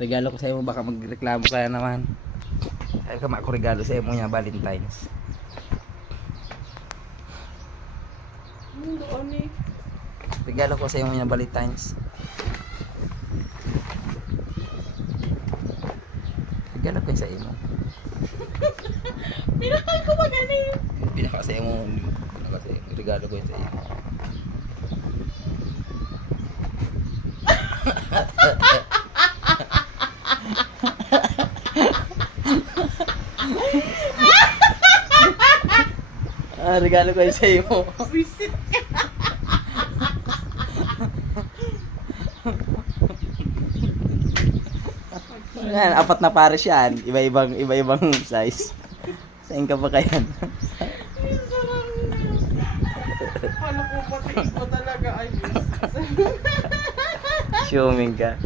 Regalo ko sa imo baka magreklamo ka naman. Ay ka ako regalo sa imo niya Valentine's. Ano ani? Regalo ko sa imo niya Valentine's. Regalo ko sa imo. Pinakal ko ba gani? Pinaka sa imo. Pinaka sa imo. Regalo ko sa imo. ah, regalo ko sa imo. Visit ka. Yan, apat na pares yan. Iba-ibang iba-ibang size. Saan ka pa kaya? Kala ko ko talaga ayos. Assuming ka.